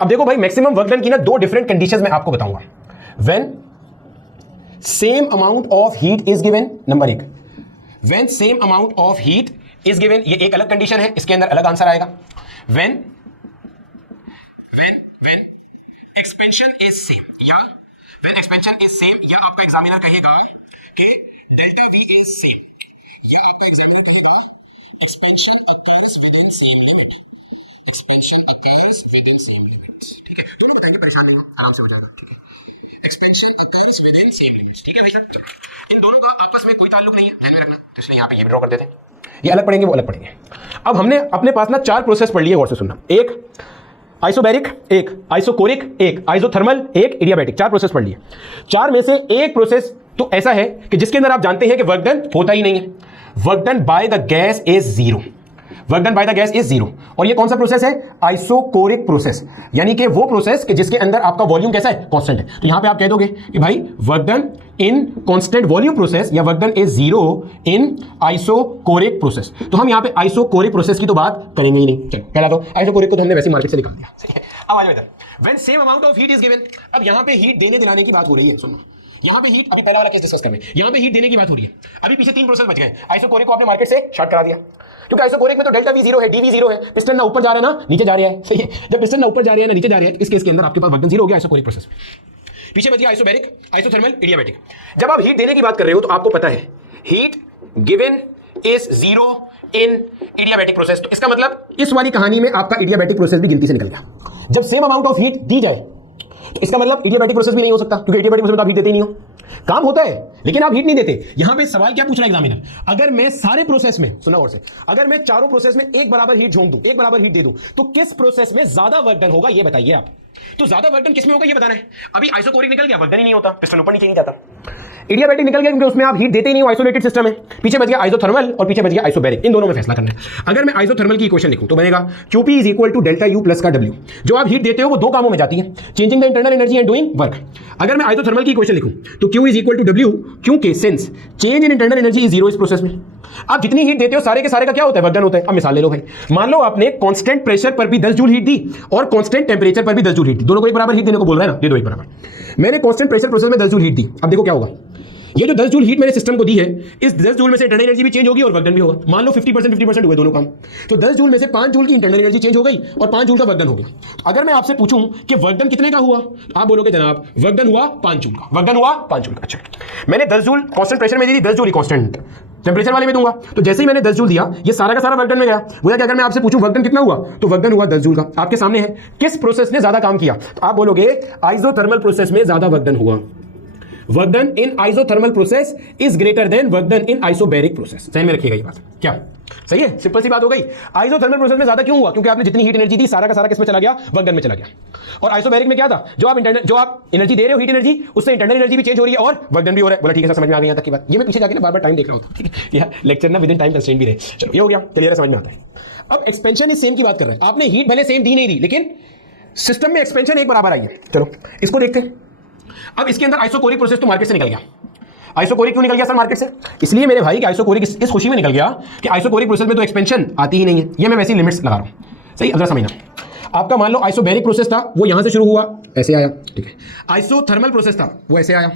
अब देखो भाई, मैक्सिमम वर्क डन की ना दो डिफरेंट कंडीशंस में आपको बताऊंगा। When same amount of heat is given, number एक, when same amount of heat is given, ये एक अलग कंडीशन है, इसके अंदर अलग आंसर आएगा। व्हेन एक्सपेंशन इज सेम, या व्हेन एक्सपेंशन इज सेम, या आपका एग्जामिनर कहेगा कि डेल्टा वी इज सेम, या आपका एग्जामिनर कहेगा expansion occurs with in same limit, expansion occurs with in same limit. ठीक है, दोनों बताएंगे, परेशान नहीं हो, आराम से हो जाएगा। ठीक है, expansion occurs with in same limits. ठीक है भाई साहब, चलो इन दोनों का आपस में कोई ताल्लुक नहीं है, ध्यान में रखना। तो इसलिए यहाँ पे ये ड्रॉ कर देते हैं, ये अलग पढ़ेंगे वो अलग पढ़ेंगे। अब हमने अपने पास ना चार प्रोसेस पढ़ लिए, गौर से सुनना। एक आइसोबैरिक, एक आइसोकोरिक, एक आइसोथर्मल, एक एडियाबैटिक, चार प्रोसेस पढ़ लिए। चार में से एक प्रोसेस तो ऐसा है कि जिसके अंदर आप जानते हैं कि वर्क डन होता ही नहीं है, work done by the gas is zero, work done by the gas is zero. और ये कौन सा प्रोसेस है? आइसोकोरिक प्रोसेस, यानी कि वो प्रोसेस कि जिसके अंदर आपका वॉल्यूम कैसा है? कांस्टेंट है। तो यहां पे आप कह दोगे कि भाई work done in constant volume process या work done is zero in isochoric process. तो हम यहां पे आइसोकोरिक प्रोसेस की तो बात करेंगे ही नहीं। चलो पहला तो आइसोकोरिक को तो हमने वैसे मार्केट से निकाल दिया, सही है। अब आ जाओ इधर, when same amount of heat is given. अब यहां पे हीट देने दिलाने की बात हो रही है, सुनो। यहां पे हीट, अभी पहला वाला केस डिस्कस कर रहे हैं, यहां पे हीट देने की बात हो रही है। अभी पीछे तीन प्रोसेस बच गए। आइसोकोरिक को आपने मार्केट से शॉर्ट करा दिया, क्योंकि आइसोकोरिक में तो डेल्टा वी जीरो है, डी वी जीरो है, पिस्टन ना ऊपर जा रहा है ना नीचे जा रहा है, सही है। जब पिस्टन ना ऊपर जा रहा है ना नीचे जा रहा है, तो इस केस के अंदर आपके पास वर्क डन जीरो हो गया आइसोकोरिक प्रोसेस में। पीछे बच गया आइसोबैरिक, आइसोथर्मल, एडियाबैटिक। जब आप हीट देने की बात कर रहे हो तो आपको पता है heat given is zero in adiabatic process. तो इसका मतलब इस वाली कहानी में आपका एडियाबैटिक प्रोसेस भी गिनती से निकल गया। जब सेम अमाउंट ऑफ हीट दी जाए तो इसका मतलब एडियाबैटिक प्रोसेस भी नहीं हो सकता, क्योंकि एडियाबैटिक प्रोसेस में आप हीट देते ही नहीं हो। काम होता है लेकिन आप हीट नहीं देते। यहां पे सवाल क्या पूछ रहा है एग्जामिनर, अगर मैं सारे प्रोसेस में, सुना और से, अगर मैं चारों प्रोसेस में एक बराबर हीट झोंक दूं, एक बराबर हीट दे दूं, तो किस प्रोसेस में ज्यादा वर्क डन होगा ये बताइए आप। तो ज्यादा वर्क डन किस में होगा ये बताना है। अभी आइसोकोरिक निकल गया, वर्क डन ही नहीं होता, पिस्टन ऊपर नीचे नहीं जाता। एडियाबैटिक निकल गया क्योंकि उसमें आप हीट देते ही नहीं हो, आइसोलेटेड सिस्टम है। पीछे बच गया आइसोथर्मल और पीछे बच गया आइसोबैरिक। इन दोनों में फैसला करना है। अगर मैं आइसोथर्मल की इक्वेशन लिखूं तो बनेगा QP is equal to delta U plus का W। जो आप हीट देते हो वो दो कामों में जाती है, changing the internal energy and doing work. अगर मैं आइसोथर्मल की इक्वेशन लिखूं तो Q is equal to W, क्योंकि since change in internal energy is zero इस प्रोसेस में। आप जितनी हीट देते हो सारे के सारे का क्या होता है? वर्क डन होता है। अब मिसाल ले लो भाई, मान लो आपने कांस्टेंट प्रेशर पर भी 10 जूल हीट दी और कांस्टेंट टेंपरेचर पर भी 10 जूल हीट दी, दोनों को एक बराबर हीट देने को बोल रहा है ना, दे दो एक बराबर। मैंने कांस्टेंट प्रेशर प्रोसेस में 10 जूल हीट दी, अब देखो क्या होगा। ये जो 10 जूल हीट मैंने सिस्टम को दी है, इस 10 जूल में से इंटरनल एनर्जी भी चेंज होगी और वर्क डन भी होगा। मान लो 50% हुए दोनों काम, तो 10 जूल में से 5 जूल की इंटरनल एनर्जी चेंज हो गई और 5 जूल का वर्क डन हो गया। तो अगर मैं आपसे पूछूं कि वर्क डन कितने का हुआ, आप बोलोगे जनाब वर्क डन हुआ 5 जूल का, वर्क डन हुआ 5 जूल का। अच्छा, मैंने 10 जूल कांस्टेंट प्रेशर में दी थी, 10 जूल कांस्टेंट टेंपरेचर वाले में दूंगा, तो जैसे ही मैंने 10 जूल दिया ये सारा का सारा वर्क डन में गया। बोला कि अगर मैं आपसे पूछूं वर्क डन कितना हुआ, तो वर्क डन हुआ 10 जूल का। आपके सामने है किस प्रोसेस ने ज्यादा काम किया, तो आप बोलोगे आइसोथर्मल प्रोसेस में ज्यादा वर्क डन हुआ। Work done in isothermal process is greater than work done in isobaric process. ध्यान में रखिएगा ये बात, क्या सही है? सिंपल सी बात हो गई। आइसोथर्मल प्रोसेस में ज्यादा क्यों हुआ? क्योंकि आपने जितनी हीट एनर्जी दी सारा का सारा किसमें चला गया? वर्क डन में चला गया। और आइसोबैरिक में क्या था? जो आप एनर्जी दे रहे हो, हीट एनर्जी, उससे इंटरनल एनर्जी भी चेंज हो रही है और वर्क डन भी हो रहा है। बोला ठीक है सर, समझ में आ गई यहाँ तक की बात। ये मैं पीछे जाके ना बार बार टाइम देख रहा हूँ, यह लेक्चर ना विद इन टाइम कंस्ट्रेंट भी रहे। चलो ये हो गया, क्लियर है, समझ में आता है। अब एक्सपेंशन इज सेम की बात कर रहे हैं। आपने हीट भले सेम दी नहीं दी, लेकिन सिस्टम में एक्सपेंशन एक बराबर आई है। चलो इसको देखते हैं। अब इसके अंदर आइसोकोरिक प्रोसेस तो मार्केट से निकल गया। आइसोकोरिक क्यों निकल गया सर मार्केट से? इसलिए मेरे भाई कि आइसोकोरिक इस खुशी में निकल गया कि आइसोकोरिक प्रोसेस में तो एक्सपेंशन आती ही नहीं है। ये मैं वैसी लिमिट्स लगा रहा हूं, सही? अब जरा समझना। आपका मान लो आइसोबैरिक प्रोसेस था, वो यहां से शुरू हुआ, ऐसे आया, ठीक है। आइसोथर्मल प्रोसेस था, वो ऐसे आया।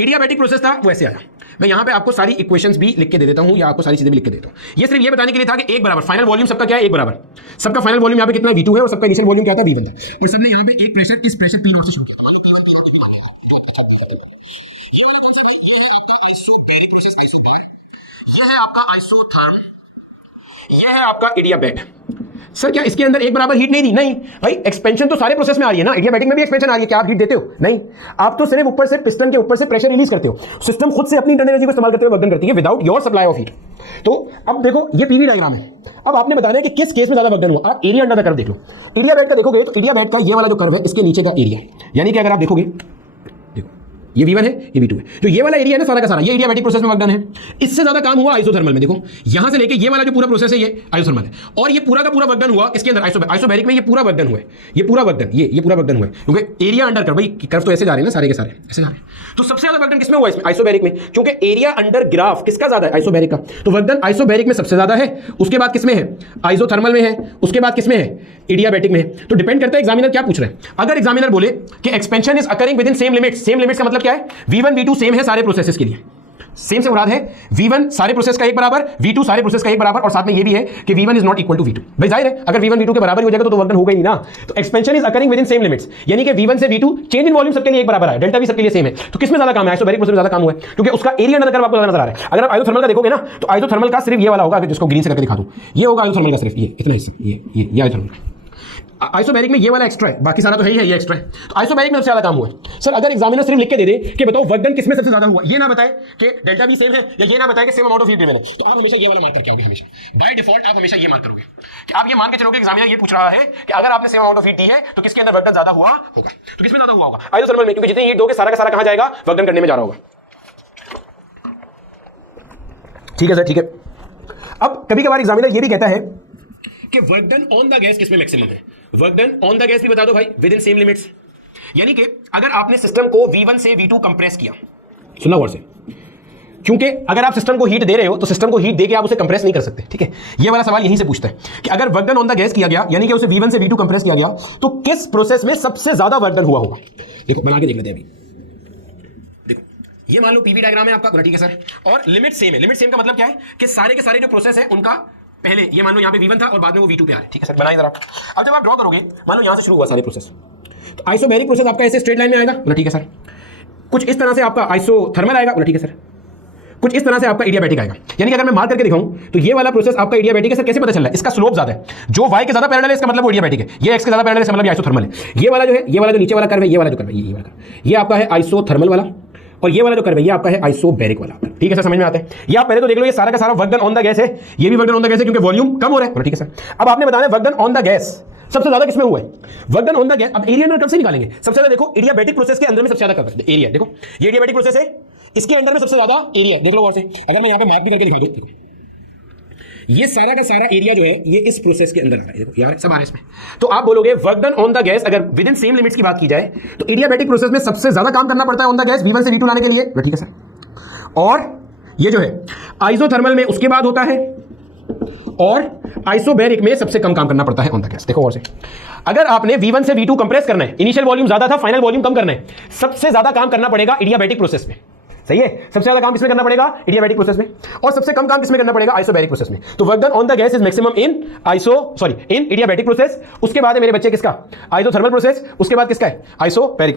एडियाबैटिक प्रोसेस था, वो ऐसे आया। मैं यहां पे आपको सारी इक्वेशंस भी लिख के दे देता हूं, या आपको सारी चीजें भी लिख के देता हूं। ये सिर्फ ये बताने के लिए था कि एक बराबर फाइनल वॉल्यूम सबका क्या है? एक बराबर। सबका फाइनल वॉल्यूम यहां पे कितना V2 है और सबका इनिशियल वॉल्यूम क्या था? V1 था। और सबने यहां पे एक प्रेशर, इस प्रेशर P0 से शुरू किया। यह है आपका आइसोथर्म, यह है आपका एडियाबैट। सर क्या इसके अंदर एक बराबर हीट नहीं दी? नहीं भाई, एक्सपेंशन तो सारे प्रोसेस में आ रही है ना। एडियाबैटिक में भी एक्सपेंशन आ रही है, क्या आप हीट देते हो? नहीं, आप तो सिर्फ ऊपर से पिस्टन के ऊपर से प्रेशर रिलीज करते हो। सिस्टम खुद से अपनी इंटरनल एनर्जी को इस्तेमाल करते हुए वर्क डन करती है without your supply of heat. तो अब देखो ये पीवी डायग्राम है। अब आपने बताना है कि किस केस में ज्यादा वर्क डन हुआ। आप एरिया अंडर द कर्व देख लो। एडियाबैट का देखोगे तो एडियाबैट का ये वाला जो कर्व है, इसके नीचे का एरिया, यानी कि अगर आप देखोगे, देखो ये V1 है, ये V2 है। जो ये वाला एरिया है ना सारा का सारा, ये एडियाबैटिक प्रोसेस में वर्क डन है। इससे ज्यादा काम हुआ आइसोथर्मल में। देखो यहां से लेके ये वाला जो पूरा प्रोसेस है ये आइसोथर्मल है, और ये पूरा का पूरा वर्क डन हुआ इसके अंदर आइसोबैरिक में। ये पूरा वर्क डन हुआ है, ये पूरा वर्क डन, ये पूरा वर्क डन हुआ है, क्योंकि एरिया अंडर कर्व, भाई कर्व तो ऐसे जा रहे हैं ना सारे के सारे, ऐसे जा रहे हैं। तो सबसे ज्यादा वर्क डन किसमें हुआ इसमें? आइसोबैरिक में, क्योंकि एरिया अंडर ग्राफ किसका ज्यादा है? आइसोबैरिक का। तो वर्क डन आइसोबैरिक में सबसे ज्यादा है, उसके बाद किसमें है? आइसोथर्मल में है, उसके बाद किसमें है? एडियाबैटिक में है। तो डिपेंड करता है एग्जामिनर क्या पूछ रहे हैं। अगर एग्जामिनर बोले कि expansion is occurring with in same limits, same limits का मतलब क्या है? V1 V2 सेम है सारे प्रोसेसेस के लिए, सेम से मुराद है V1 सारे प्रोसेस का एक बराबर, V2 सारे प्रोसेस का एक बराबर, और साथ में ये भी है कि V1 is not equal to V2। भाई जाहिर है अगर V1 V2 के बराबर ही हो जाएगा तो वर्क डन होगा ही ना। तो expansion is occurring with in same limits, यानी कि V1 से V2 चेंज इन वॉल्यूम सबके लिए एक बराबर है, डेल्टा भी सबके लिए सेम है। तो किसमें ज्यादा काम है? आइसोबैरिक प्रोसेस में ज्यादा काम हुआ है, क्योंकि उसका एरिया अंडर कर्व आपको ज्यादा नजर आ रहा है। अगर आप आइसोथर्मल का देखोगे ना तो आइसोथर्मल का सिर्फ ये वाला होगा, जिसको ग्रीन से करके दिखा दूं, ये होगा आइसोथर्मल का सिर्फ ये इतना हिस्सा, ये आइसोथर्मल। आइसोबैरिक में ये वाला एक्स्ट्रा है, बाकी सारा तो है ही है, ये एक्स्ट्रा है। तो आइसोबैरिक में सबसे ज्यादा काम हुआ है। सर अगर एग्जामिनर सिर्फ लिख के दे दे कि बताओ वर्क डन किसमें सबसे ज्यादा हुआ, ये ना बताए कि डेल्टा V सेम है, या ये ना बताए कि same amount of heat given है, तो आप हमेशा ये वाला मार्क करके आओगे। हमेशा बाय डिफॉल्ट आप हमेशा ये मार्क करोगे कि आप ये मान के चलोगे एग्जामिनर ये पूछ रहा है कि अगर आपने सेम अमाउंट ऑफ हीट दी है तो किसके अंदर वर्क डन ज्यादा हुआ होगा। तो किसमें ज्यादा हुआ होगा? आइसोथर्मल में, क्योंकि जितनी हीट दोगे सारा का सारा कहां जाएगा? वर्क डन करने में जा रहा होगा। ठीक है सर, ठीक है। अब कभी कभार एग्जामिनर ये भी कहता है कि work done on the gas किसमें मैक्सिमम है? Work done on the gas भी बता दो भाई, विद इन सेम लिमिट्स। यानी कि अगर आपने सिस्टम को V1 से V2 कंप्रेस किया, सुनना गौर से, क्योंकि अगर आप सिस्टम को हीट दे रहे हो तो सिस्टम को हीट देके आप उसे कंप्रेस नहीं कर सकते। ठीक है, ये वाला सवाल यहीं से पूछता है कि अगर work done on the gas किया गया, यानी कि उसे V1 से V2 कंप्रेस किया गया, तो किस प्रोसेस में सबसे ज्यादा वर्क डन हुआ होगा? देखो बना के देख लेते हैं अभी। देखो ये मान लो पीवी डायग्राम है आपका, ठीक है सर, और लिमिट सेम है। लिमिट सेम का मतलब क्या है कि सारे के सारे जो प्रोसेस है उनका पहले ये मान लो यहाँ पे V1 था और बाद में वो V2 पे आ रहा है। ठीक है सर, बनाइए जरा। अब जब आप ड्रॉ करोगे, मान लो यहाँ से शुरू हुआ सारे प्रोसेस, तो आइसोबैरिक प्रोसेस आपका ऐसे स्ट्रेट लाइन में आएगा, बोला ठीक है सर। कुछ इस तरह से आपका आइसोथर्मल आएगा, बोला ठीक है सर। कुछ इस तरह से आपका एडियाबैटिक आएगा। यानी कि अगर मैं मार्क करके दिखाऊं तो ये वाला प्रोसेस आपका एडियाबैटिक है सर। कैसे पता चल रहा है? इसका स्लोप ज्यादा है, जो y के ज्यादा पैरेलल है इसका मतलब वो एडियाबैटिक है, ये x के ज्यादा पैरेलल है इसका मतलब ये आइसोथर्मल है। ये वाला जो है, ये वाला जो नीचे वाला कर्व है, ये वाला जो कर्व है, ये वाला कर्व, ये आपका है आइसोथर्मल वाला, और ये वाला जो कर्व है ये आपका है आइसोबैरिक वाला। ठीक है सर, समझ में आता है? ये आप पहले तो देख लो, ये सारा का सारा work done on the gas है, ये भी work done on the gas है क्योंकि वॉल्यूम कम हो रहा है। ठीक है सर, अब आपने बताना है work done on the gas सबसे ज्यादा किसमें हुआ है? Work done on the gas. अब एरिया अंडर कर्व से निकालेंगे। सबसे ज्यादा देखो एडियाबैटिक प्रोसेस के अंदर में सबसे ज्यादा कर्व है, एरिया। देखो ये एडियाबैटिक प्रोसेस है, इसके अंदर में सबसे ज्यादा एरिया देख लो और से। अगर मैं यहां पे मार्क भी करके दिखा दूं, ये सारा का सारा एरिया जो है ये इस प्रोसेस के अंदर आ रहा है। देखो यार सब आ रहा है इसमें। तो आप बोलोगे work done on the gas अगर विद इन सेम लिमिट्स की बात की जाए तो एडियाबैटिक प्रोसेस में सबसे ज्यादा काम करना पड़ता है ऑन द गैस V1 से V2 लाने के लिए। ठीक है सर, और ये जो है आइसोथर्मल में उसके बाद होता है, और आइसोबैरिक में सबसे कम काम करना पड़ता है ऑन द गैस। देखो और से, अगर आपने V1 से V2 कंप्रेस करना है, इनिशियल वॉल्यूम ज्यादा था, फाइनल वॉल्यूम कम करना है, सबसे ज्यादा काम करना पड़ेगा एडियाबैटिक प्रोसेस में। सही है, सबसे ज्यादा काम किसमें करना पड़ेगा? एडियाबैटिक प्रोसेस में, और सबसे कम काम किसमें करना पड़ेगा? आइसोबैरिक प्रोसेस में। तो work done on the gas is maximum in in adiabatic process. उसके बाद है मेरे बच्चे किसका? Isothermal process. उसके बाद किसका है? Isobaric process.